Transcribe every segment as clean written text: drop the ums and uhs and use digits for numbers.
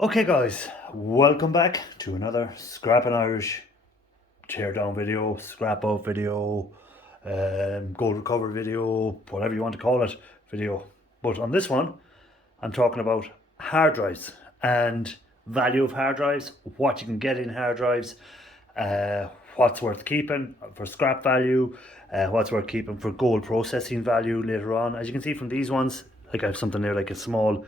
Okay guys, welcome back to another Scrapping Irish teardown video, scrap out video, gold recover video, whatever you want to call it video. But on this one, I'm talking about hard drives and value of hard drives, what you can get in hard drives, what's worth keeping for scrap value, what's worth keeping for gold processing value later on. As you can see from these ones, like I have something there like a small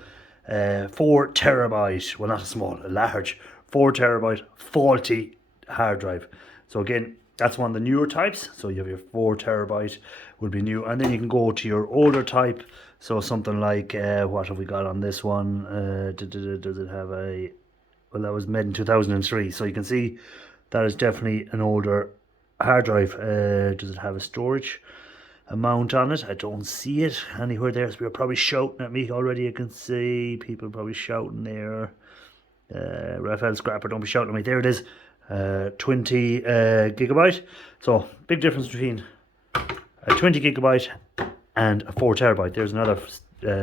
4 terabyte, well not a small, a large 4 terabyte faulty hard drive. So again, that's one of the newer types. So you have your 4 terabyte would be new, and then you can go to your older type. So something like what have we got on this one? Does it have a? Well, that was made in 2003. So you can see that is definitely an older hard drive. Does it have a storage amount on it? I don't see it anywhere there. So you're probably shouting at me already. You can see people probably shouting there. Raphael Scrapper, don't be shouting at me. There it is. 20 gigabyte. So big difference between a 20 gigabyte and a 4 terabyte. There's another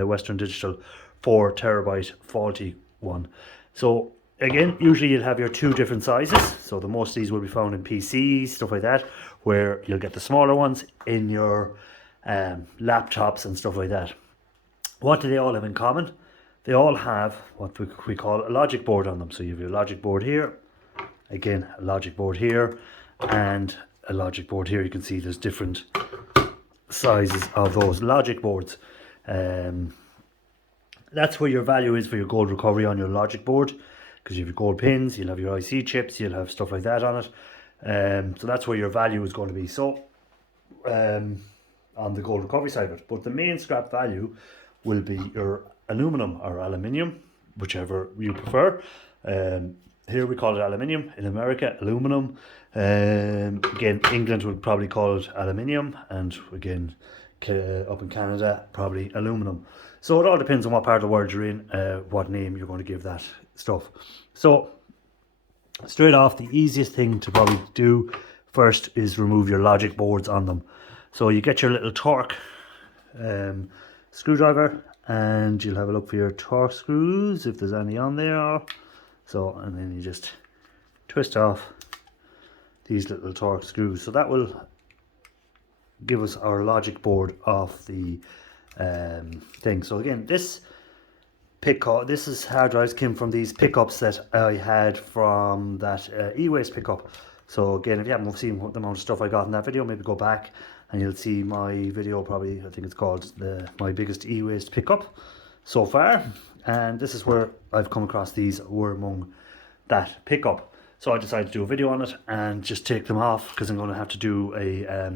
Western Digital 4 terabyte faulty one. So again, usually you'll have your two different sizes. So the most of these will be found in PCs, stuff like that, where you'll get the smaller ones in your laptops and stuff like that. What do they all have in common? They all have what we call a logic board on them. So you have your logic board here, again a logic board here, and a logic board here. You can see there's different sizes of those logic boards. That's where your value is for your gold recovery on your logic board, because you have your gold pins, you'll have your IC chips, you'll have stuff like that on it. So that's where your value is going to be. So on the gold recovery side of it, but the main scrap value will be your aluminum or aluminium, whichever you prefer. Here we call it aluminium, in America aluminum. Again, England would probably call it aluminium, and again up in Canada probably aluminum. So it all depends on what part of the world you're in, what name you're going to give that stuff. So straight off, the easiest thing to probably do first is remove your logic boards on them. So you get your little torque screwdriver, and you'll have a look for your torque screws if there's any on there. So, and then you just twist off these little torque screws. So that will give us our logic board off the thing. So again, this hard drives came from these pickups that I had from that e-waste pickup. So again, if you haven't seen the amount of stuff I got in that video, maybe go back and you'll see my video, probably I think it's called my biggest e-waste pickup so far. And this is where I've come across these, were among that pickup. So I decided to do a video on it and just take them off, because I'm going to have to do a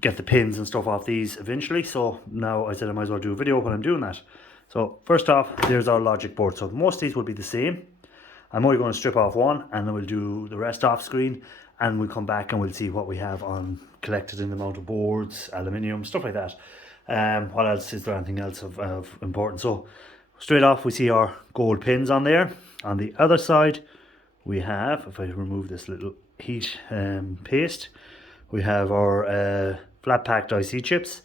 get the pins and stuff off these eventually. So now I said I might as well do a video when I'm doing that. So first off, there's our logic board. So most of these will be the same. I'm only going to strip off one, and then we'll do the rest off screen, and we'll come back and we'll see what we have on collected in the amount of boards, aluminium, stuff like that. What else is there? Anything else of importance? So straight off, we see our gold pins on there. On the other side, we have, if I remove this little heat paste, we have our flat packed IC chips.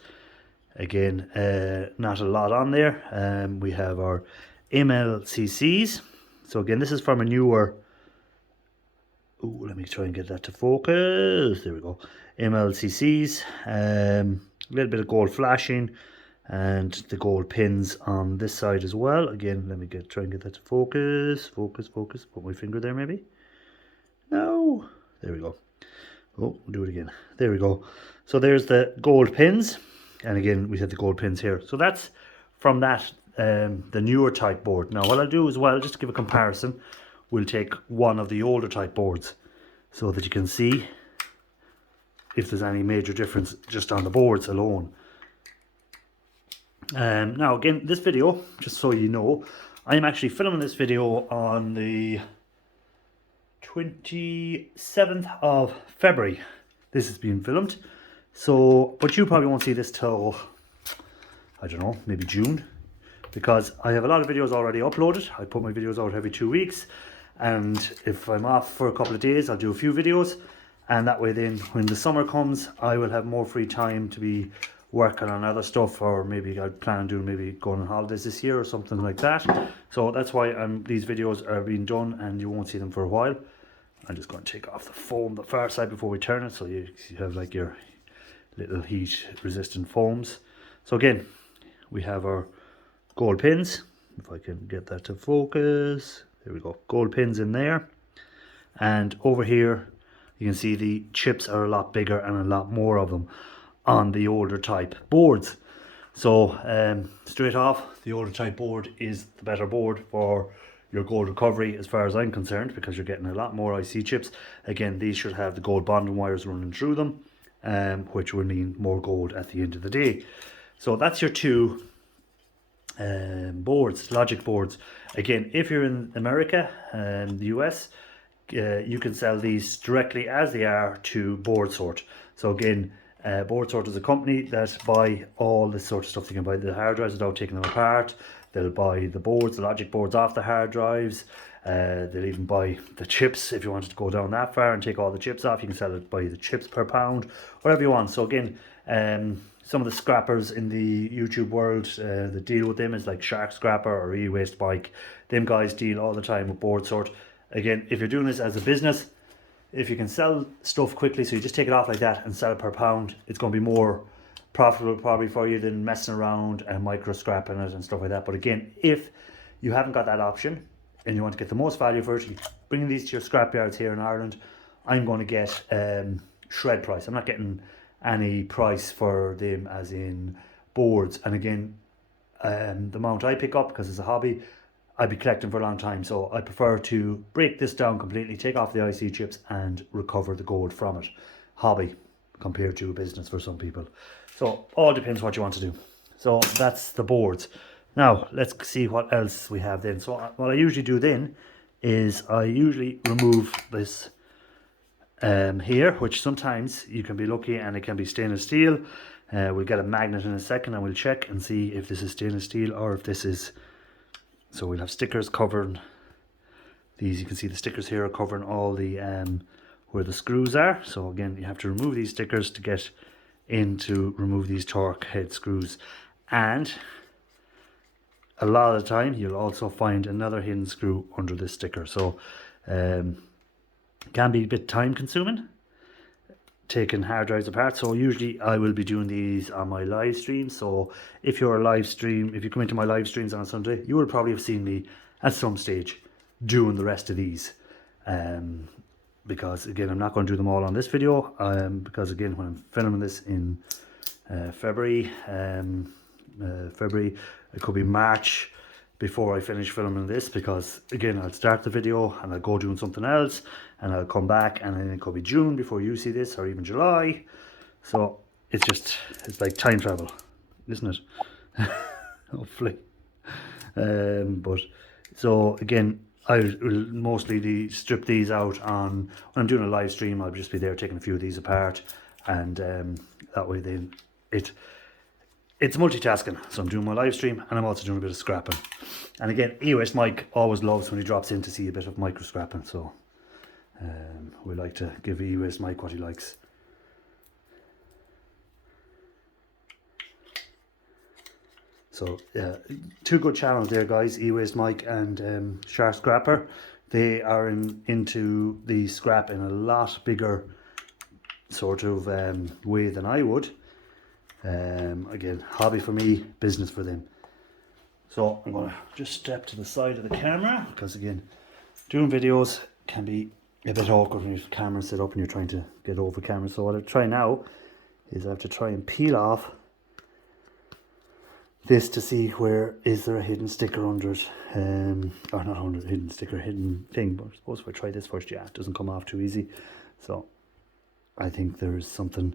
Again, not a lot on there. We have our MLCCs. So again, this is from a newer, let me try and get that to focus. There we go. MLCCs, a little bit of gold flashing, and the gold pins on this side as well. Again, let me try and get that to focus. Focus. Put my finger there maybe. No. There we go. Oh, we'll do it again. There we go. So there's the gold pins. And again, we have the gold pins here. So that's from that, the newer type board. Now, what I'll do as well, just to give a comparison, we'll take one of the older type boards so that you can see if there's any major difference just on the boards alone. Now, again, this video, just so you know, I'm actually filming this video on the 27th of February. This is being filmed. So, but you probably won't see this till, I don't know, maybe June, because I have a lot of videos already uploaded. I put my videos out every 2 weeks, and if I'm off for a couple of days, I'll do a few videos, and that way then when the summer comes, I will have more free time to be working on other stuff, or maybe I plan on doing, maybe going on holidays this year or something like that. So that's why these videos are being done and you won't see them for a while. I'm just going to take off the foam, the far side, before we turn it, so you have like your little heat resistant foams. So again, we have our gold pins. If I can get that to focus, there we go, gold pins in there. And over here you can see the chips are a lot bigger and a lot more of them on the older type boards. So straight off, the older type board is the better board for your gold recovery as far as I'm concerned, because you're getting a lot more IC chips. Again, these should have the gold bonding wires running through them, which will mean more gold at the end of the day. So that's your two boards, logic boards. Again, if you're in America and the US, you can sell these directly as they are to Board Sort. So again, Board Sort is a company that buy all this sort of stuff. You can buy the hard drives without taking them apart. They'll buy the boards, the logic boards off the hard drives. They'll even buy the chips. If you wanted to go down that far and take all the chips off, you can sell it by the chips per pound, whatever you want. So again, some of the scrappers in the YouTube world that deal with them is like Shark Scrapper or E-Waste Bike. Them guys deal all the time with Board Sort. Again, if you're doing this as a business, if you can sell stuff quickly, so you just take it off like that and sell it per pound, it's going to be more profitable probably for you than messing around and micro scrapping it and stuff like that. But again, if you haven't got that option and you want to get the most value for it, you bring these to your scrap yards here in Ireland. I'm going to get shred price. I'm not getting any price for them as in boards. And again, the amount I pick up, because it's a hobby, I'd be collecting for a long time, so I prefer to break this down completely, take off the IC chips and recover the gold from it. Hobby compared to a business for some people. So all depends what you want to do. So that's the boards. Now let's see what else we have then. So what I usually do then is I usually remove this here, which sometimes you can be lucky and it can be stainless steel. We'll get a magnet in a second and we'll check and see if this is stainless steel or if this is. So we'll have stickers covering these. You can see the stickers here are covering all the where the screws are. So again, you have to remove these stickers to get in to remove these torque head screws. And a lot of the time you'll also find another hidden screw under this sticker. So can be a bit time consuming taking hard drives apart. So usually I will be doing these on my live stream. So if you're a live stream, if you come into my live streams on a Sunday, you will probably have seen me at some stage doing the rest of these. Because again, I'm not going to do them all on this video, because again, when I'm filming this in February, it could be March before I finish filming this, because again, I'll start the video and I'll go doing something else and I'll come back, and then it could be June before you see this, or even July. So it's like time travel, isn't it? Hopefully. But so again, I will mostly strip these out on, when I'm doing a live stream, I'll just be there taking a few of these apart, and that way then it's multitasking. So I'm doing my live stream and I'm also doing a bit of scrapping. And again, E-Waste Mike always loves when he drops in to see a bit of micro scrapping. So we like to give E-Waste Mike what he likes. So two good channels there, guys, E-Waste Mike and Shark Scrapper. They are into the scrap in a lot bigger sort of way than I would. Again, hobby for me, business for them. So I'm going to just step to the side of the camera, because again, doing videos can be a bit awkward when your camera's set up and you're trying to get over camera. So what I try now is I have to try and peel off this to see where is there a hidden sticker under it, or not under the hidden sticker, hidden thing. But I suppose if I try this first, yeah, it doesn't come off too easy. So I think there is something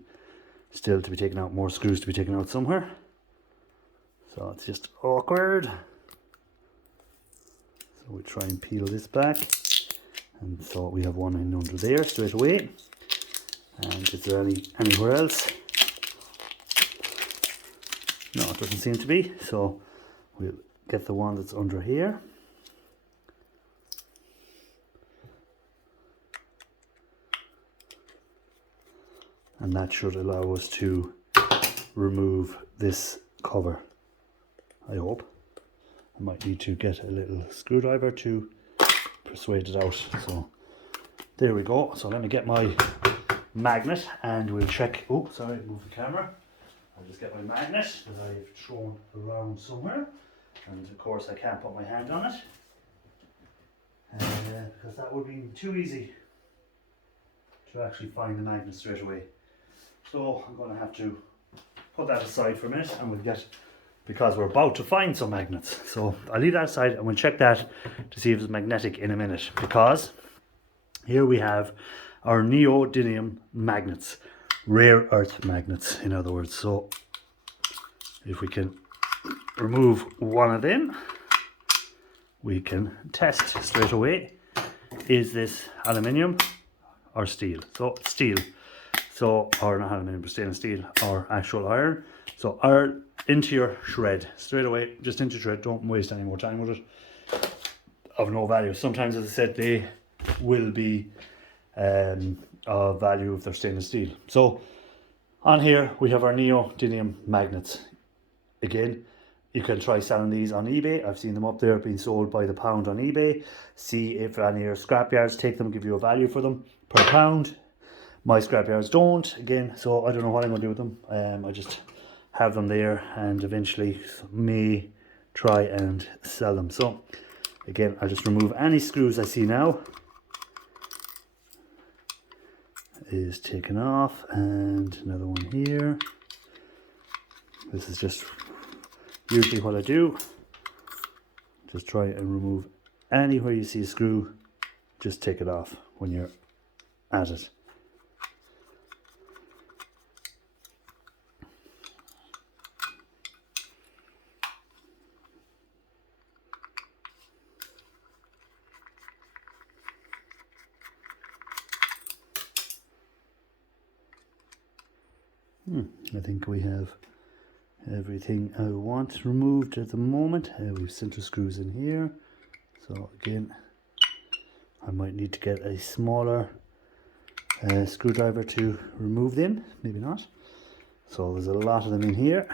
still to be taken out, more screws to be taken out somewhere. So it's just awkward. So we try and peel this back, and so we have one in under there straight away. And is there anywhere else? No, it doesn't seem to be. So we'll get the one that's under here. And that should allow us to remove this cover. I hope. I might need to get a little screwdriver to persuade it out. So there we go. So let me get my magnet and we'll check. Oh, sorry, move the camera. I'll just get my magnet that I've thrown around somewhere. And of course I can't put my hand on it. Because that would be too easy to actually find the magnet straight away. So I'm going to have to put that aside for a minute and we'll get, because we're about to find some magnets. So I'll leave that aside and we'll check that to see if it's magnetic in a minute, because here we have our neodymium magnets, rare earth magnets in other words. So if we can remove one of them, we can test straight away, is this aluminium or steel? So steel. So, or not aluminium, but stainless steel or actual iron. So iron into your shred straight away, just into shred. Don't waste any more time with it. Of no value. Sometimes, as I said, they will be of value if they're stainless steel. So on here we have our neodymium magnets. Again, you can try selling these on eBay. I've seen them up there being sold by the pound on eBay. See if any of your scrapyards take them, give you a value for them per pound. My scrapyards don't, again, so I don't know what I'm going to do with them. I just have them there and eventually may try and sell them. So again, I'll just remove any screws I see now. Is taken off, and another one here. This is just usually what I do. Just try and remove anywhere you see a screw, just take it off when you're at it. I think we have everything I want removed at the moment. We've center screws in here. So again, I might need to get a smaller screwdriver to remove them, maybe not. So there's a lot of them in here.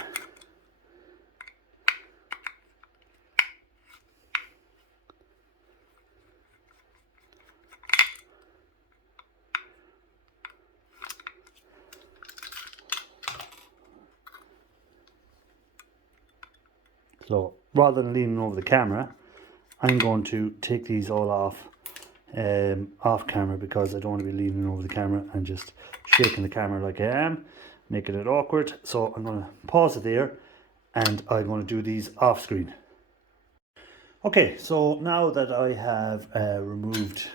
So rather than leaning over the camera, I'm going to take these all off camera, because I don't want to be leaning over the camera and just shaking the camera like I am, making it awkward. So I'm going to pause it there and I'm going to do these off screen. Okay, so now that I have removed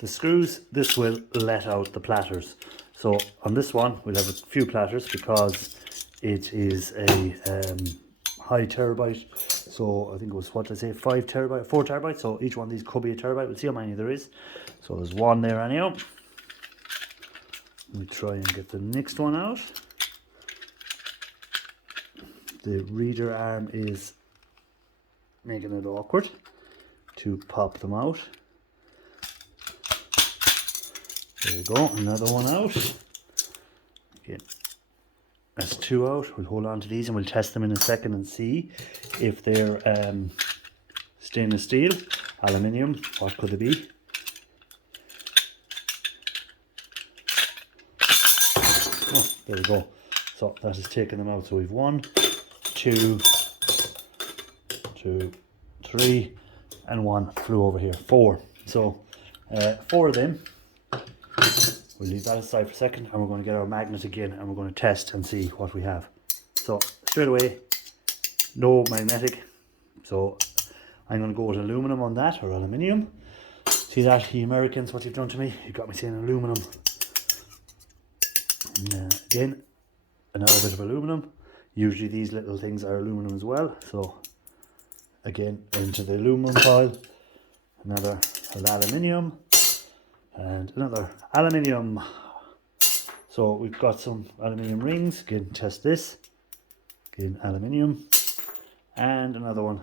the screws, this will let out the platters. So on this one we'll have a few platters because it is a high terabyte. So I think it was, what did I say, 4 terabytes. So each one of these could be a terabyte. We'll see how many there is. So there's one there anyhow. Let me try and get the next one out. The reader arm is making it awkward to pop them out. There we go, another one out. Okay. That's 2 out. We'll hold on to these and we'll test them in a second and see if they're stainless steel, aluminium, what could they be? Oh, there we go. So that has taken them out. So we've 1, 2, 3, and 1 flew over here. 4. So 4 of them. We'll leave that aside for a second and we're going to get our magnet again and we're going to test and see what we have. So straight away, no magnetic. So I'm going to go with aluminum on that, or aluminium. See that, you Americans, what you've done to me? You got me saying aluminum. Again, another bit of aluminum. Usually these little things are aluminum as well. So again, into the aluminum pile. Another aluminium. And another aluminium. So we've got some aluminium rings. Again, test this. Again, aluminium. And another one,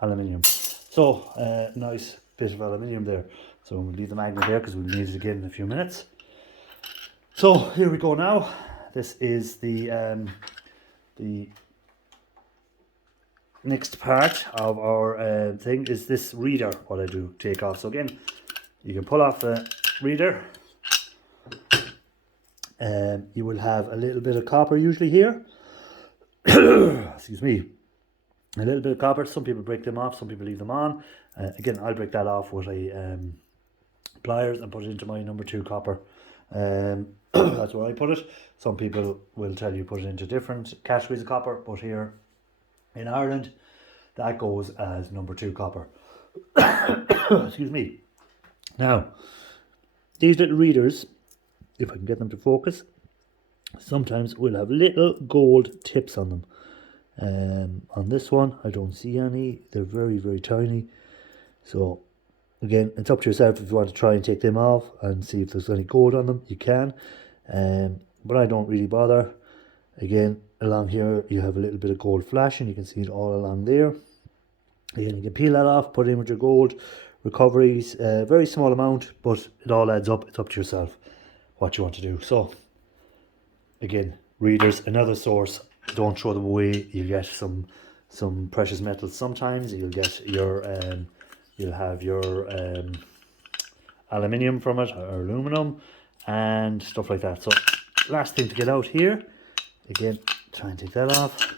aluminium. So nice bit of aluminium there. So we'll leave the magnet there because we'll need it again in a few minutes. So here we go now. This is the the next part of our thing is this reader, what I do take off. So again, you can pull off the reader. You will have a little bit of copper usually here. Excuse me. A little bit of copper. Some people break them off, some people leave them on. Again, I'll break that off with a pliers and put it into my number 2 copper. That's where I put it. Some people will tell you put it into different categories of copper, but here in Ireland that goes as number 2 copper. Excuse me. Now, these little readers, if I can get them to focus, sometimes will have little gold tips on them. On this one I don't see any. They're very, very tiny. So again, it's up to yourself. If you want to try and take them off and see if there's any gold on them, you can. But I don't really bother. Again, along here you have a little bit of gold flashing. You can see it all along there. Again, you can peel that off, put it in with your gold recoveries. Very small amount, but it all adds up. It's up to yourself what you want to do. So again, readers, another source. Don't throw them away. You get some precious metals sometimes. You'll get your you'll have your aluminium from it, or aluminum, and stuff like that. So last thing to get out here, again, try and take that off.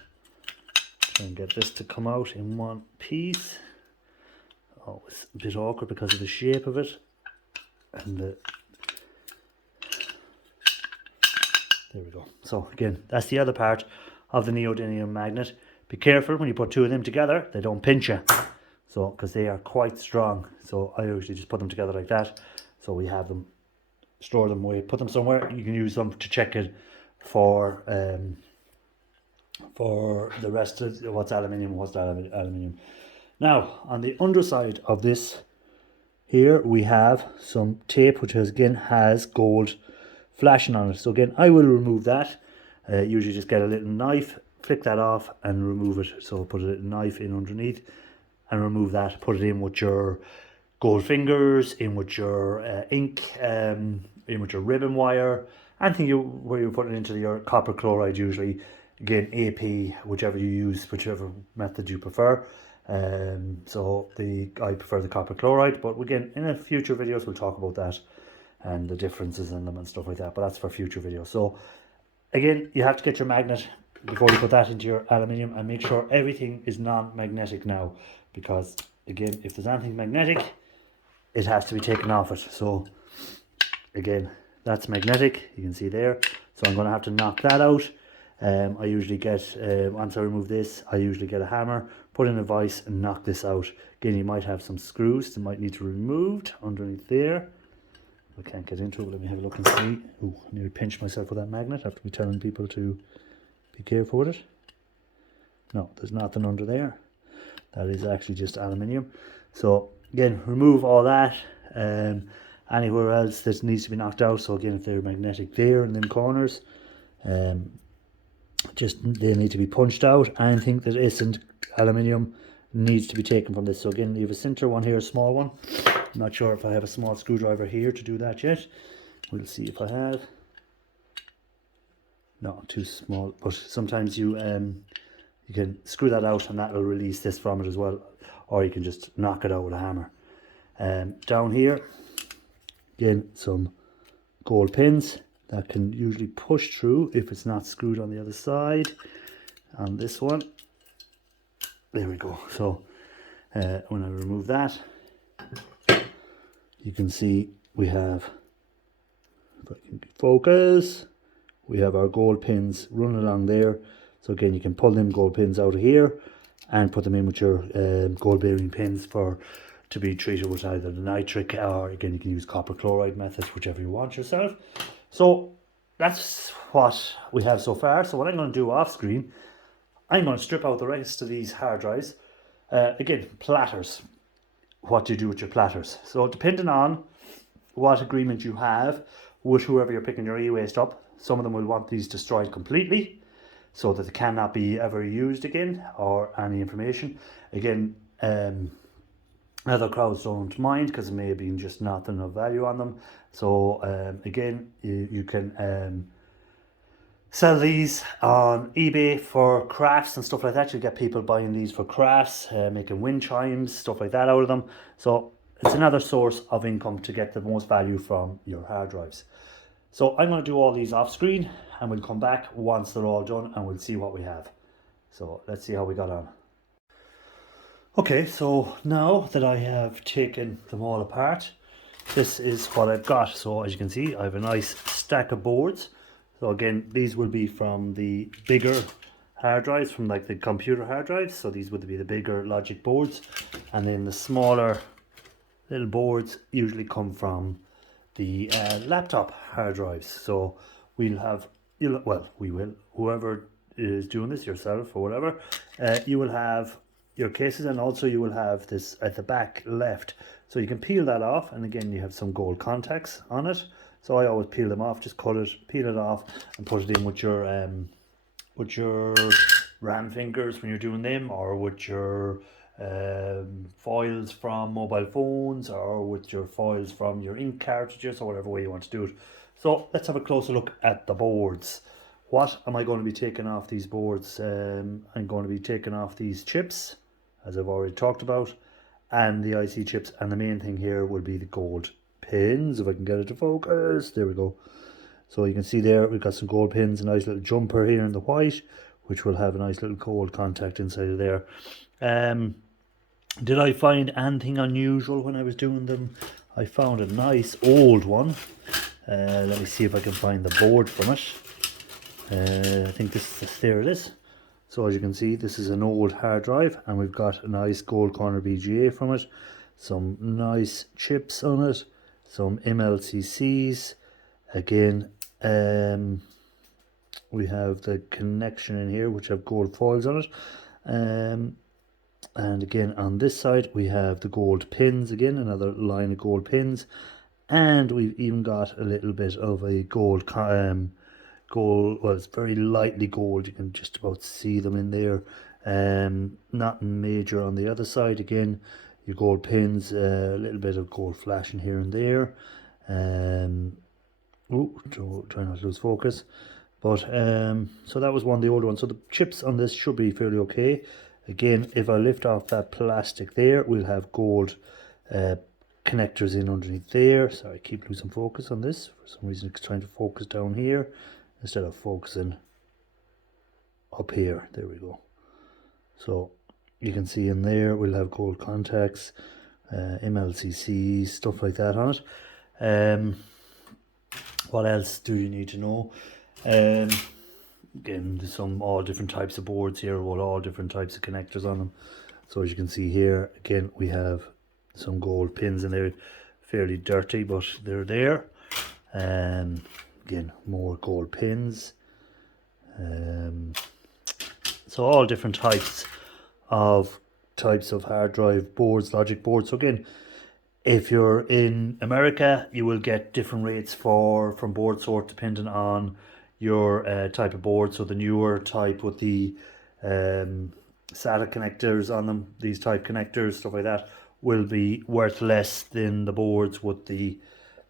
Try and get this to come out in one piece. Oh, it's a bit awkward because of the shape of it, and there we go. So again, that's the other part of the neodymium magnet. Be careful when you put 2 of them together, they don't pinch you. So, because they are quite strong. So I usually just put them together like that. So we have them, store them away, put them somewhere. You can use them to check it for the rest of what's aluminium, what's not aluminium. Now, on the underside of this here, we have some tape, which has gold flashing on it. So again, I will remove that. Usually just get a little knife, flick that off and remove it. So put a knife in underneath and remove that. Put it in with your gold fingers, in with your ink, in with your ribbon wire. Anything where you put it into your copper chloride usually. Again, AP, whichever you use, whichever method you prefer. So I prefer the copper chloride, but again, in a future videos we'll talk about that and the differences in them and stuff like that, but that's for future videos. So again, you have to get your magnet before you put that into your aluminium, and make sure everything is non-magnetic now, because again, if there's anything magnetic, it has to be taken off it. So again, that's magnetic, you can see there. So I'm going to have to knock that out. I usually get, once I remove this, I usually get a hammer, put in a vise and knock this out. Again, you might have some screws that might need to be removed underneath there. I can't get into it, but let me have a look and see. Ooh, I nearly pinched myself with that magnet. I have to be telling people to be careful with it. No, there's nothing under there. That is actually just aluminium. So again, remove all that. Anywhere else that needs to be knocked out. So again, if they're magnetic there in them corners, just they need to be punched out. Anything that isn't aluminium needs to be taken from this. So again, you have a center one here, a small one. I'm not sure if I have a small screwdriver here to do that yet. We'll see if I have. No, too small. But sometimes you can screw that out and that will release this from it as well. Or you can just knock it out with a hammer. Down here, again, some gold pins that can usually push through if it's not screwed on the other side. On this one, there we go. So when I remove that, you can see we have, if I can focus, we have our gold pins running along there. So again, you can pull them gold pins out of here and put them in with your gold bearing pins to be treated with either the nitric, or again, you can use copper chloride methods, whichever you want yourself. So that's what we have so far. So what I'm going to do off screen, I'm going to strip out the rest of these hard drives. Again, platters. What do you do with your platters? So depending on what agreement you have with whoever you're picking your e-waste up, some of them will want these destroyed completely so that they cannot be ever used again, or any information. Again, other crowds don't mind because it may have been just nothing of value on them. So again, you can sell these on eBay for crafts and stuff like that. You get people buying these for crafts, making wind chimes, stuff like that out of them. So it's another source of income to get the most value from your hard drives. So I'm going to do all these off screen and we'll come back once they're all done and we'll see what we have. So let's see how we got on. Okay, so now that I have taken them all apart, this is what I've got. So as you can see, I have a nice stack of boards. So again, these will be from the bigger hard drives, from like the computer hard drives. So these would be the bigger logic boards. And then the smaller little boards usually come from the laptop hard drives. So we'll have, we will, whoever is doing this, yourself or whatever, you will have your cases, and also you will have this at the back left. So you can peel that off, and again you have some gold contacts on it. So I always peel them off, just cut it, peel it off, and put it in with your ram fingers when you're doing them, or with your foils from mobile phones, or with your foils from your ink cartridges, or whatever way you want to do it. So let's have a closer look at the boards. What am I going to be taking off these boards? I'm going to be taking off these chips, as I've already talked about, and the IC chips, and the main thing here will be the gold pins, if I can get it to focus. There we go. So you can see there we've got some gold pins, a nice little jumper here in the white, which will have a nice little gold contact inside of there. Did I find anything unusual when I was doing them? I found a nice old one. Let me see if I can find the board from it. I think there it is. So as you can see, this is an old hard drive, and we've got a nice gold corner BGA from it, some nice chips on it, some MLCCs. Again, we have the connection in here, which have gold foils on it. And again, on this side, we have the gold pins, again, another line of gold pins. And we've even got a little bit of a gold, well, it's very lightly gold. You can just about see them in there. Nothing major on the other side. Again, your gold pins, a little bit of gold flashing here and there. Try not to lose focus. But so that was one of the older ones. So the chips on this should be fairly okay. Again, if I lift off that plastic there, we'll have gold connectors in underneath there. Sorry, I keep losing focus on this. For some reason it's trying to focus down here instead of focusing up here. There we go. So you can see in there we'll have gold contacts, MLCC, stuff like that on it. What else do you need to know? Again, there's all different types of boards here with all different types of connectors on them. So as you can see here, again, we have some gold pins in there, fairly dirty, but they're there. Again, more gold pins. So all different types of hard drive boards, logic boards. So again, if you're in America, you will get different rates from board sort depending on your type of board. So the newer type with the SATA connectors on them, these type connectors, stuff like that, will be worth less than the boards with the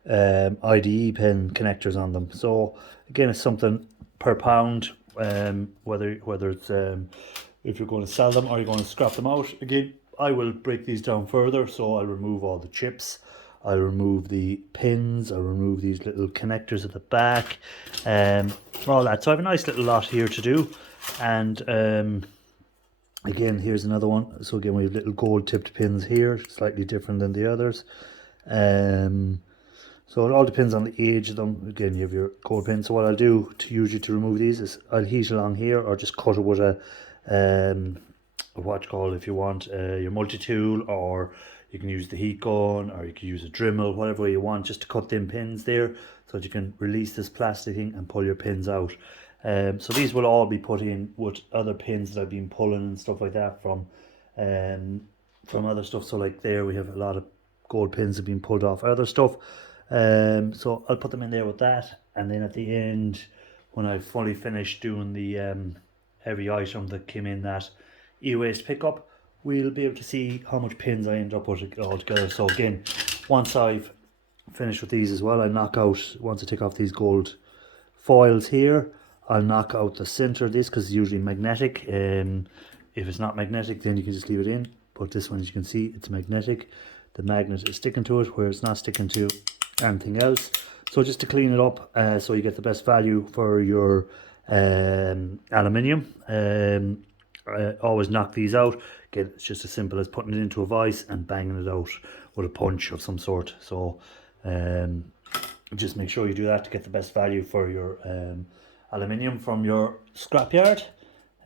IDE pen connectors on them. So again, it's something per pound, whether it's if you're going to sell them or you're going to scrap them out. Again, I will break these down further, so I'll remove all the chips, I'll remove the pins, I'll remove these little connectors at the back, all that. So I have a nice little lot here to do. And again, here's another one. So again, we have little gold tipped pins here, slightly different than the others. So it all depends on the age of them. Again, you have your gold pins. So what I'll do to remove these is I'll heat along here, or just cut it with a what you call, if you want, your multi-tool, or you can use the heat gun, or you can use a Dremel, whatever way you want, just to cut them pins there, so that you can release this plastic thing and pull your pins out. So these will all be put in with other pins that I've been pulling and stuff like that from other stuff. So like there we have a lot of gold pins that have been pulled off other stuff. So I'll put them in there with that, and then at the end, when I've fully finished doing the every item that came in that e-waste pickup, we'll be able to see how much pins I end up with all together. So again, once I've finished with these as well, I knock out, once I take off these gold foils here, I'll knock out the center of this because it's usually magnetic. If it's not magnetic, then you can just leave it in. But this one, as you can see, it's magnetic. The magnet is sticking to it, where it's not sticking to anything else. So just to clean it up, so you get the best value for your aluminium. Always knock these out. Again, it's just as simple as putting it into a vise and banging it out with a punch of some sort. So just make sure you do that to get the best value for your aluminium from your scrapyard.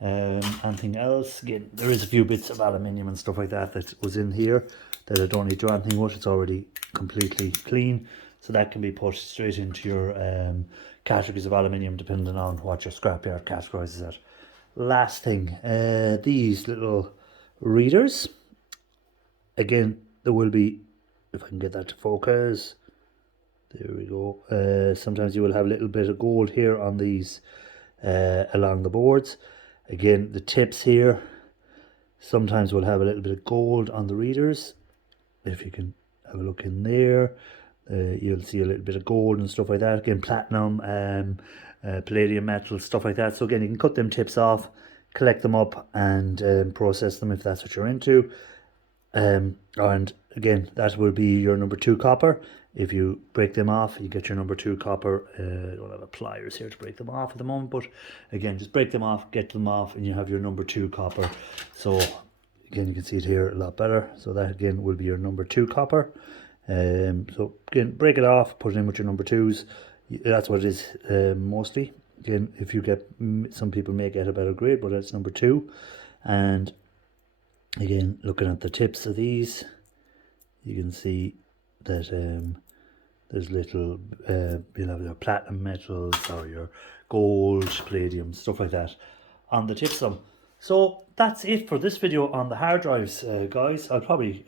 Anything else? Again, there is a few bits of aluminium and stuff like that that was in here that I don't need to do anything with. It's already completely clean, so that can be put straight into your categories of aluminium depending on what your scrapyard categorizes at. Last thing, these little readers. Again, there will be, if I can get that to focus, there we go. Sometimes you will have a little bit of gold here on these along the boards. Again, the tips here sometimes will have a little bit of gold on the readers. If you can have a look in there, you'll see a little bit of gold and stuff like that. Again, platinum, palladium metal, stuff like that. So again, you can cut them tips off, collect them up, and process them if that's what you're into. And again, that will be your number 2 copper. If you break them off, you get your number 2 copper. I don't have a pliers here to break them off at the moment, but again, just break them off, get them off, and you have your number 2 copper. So again, you can see it here a lot better. So that again will be your number 2 copper. So again, break it off, put it in with your number 2s. That's what it is mostly. Again, if you get, some people may get a better grade, but that's number 2. And again, looking at the tips of these, you can see that there's little, you'll have your platinum metals or your gold, palladium, stuff like that on the tips of them. So that's it for this video on the hard drives, guys. I'll probably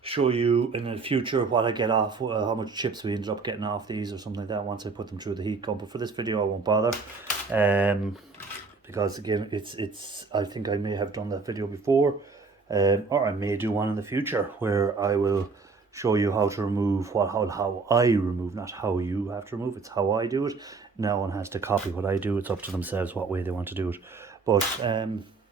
show you in the future what I get off, how much chips we ended up getting off these or something like that once I put them through the heat gun. But for this video, I won't bother. Because again, it's I think I may have done that video before, or I may do one in the future where I will show you how to remove how I remove, not how you have to remove. It's how I do it. No one has to copy what I do. It's up to themselves what way they want to do it. But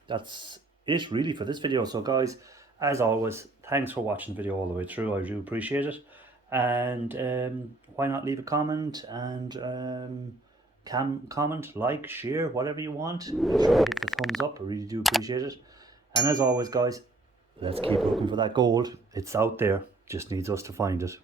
that's it really for this video. So guys, as always, thanks for watching the video all the way through. I do appreciate it. And why not leave a comment and comment, like, share, whatever you want. Hit the thumbs up. I really do appreciate it. And as always, guys, let's keep looking for that gold. It's out there, just needs us to find it.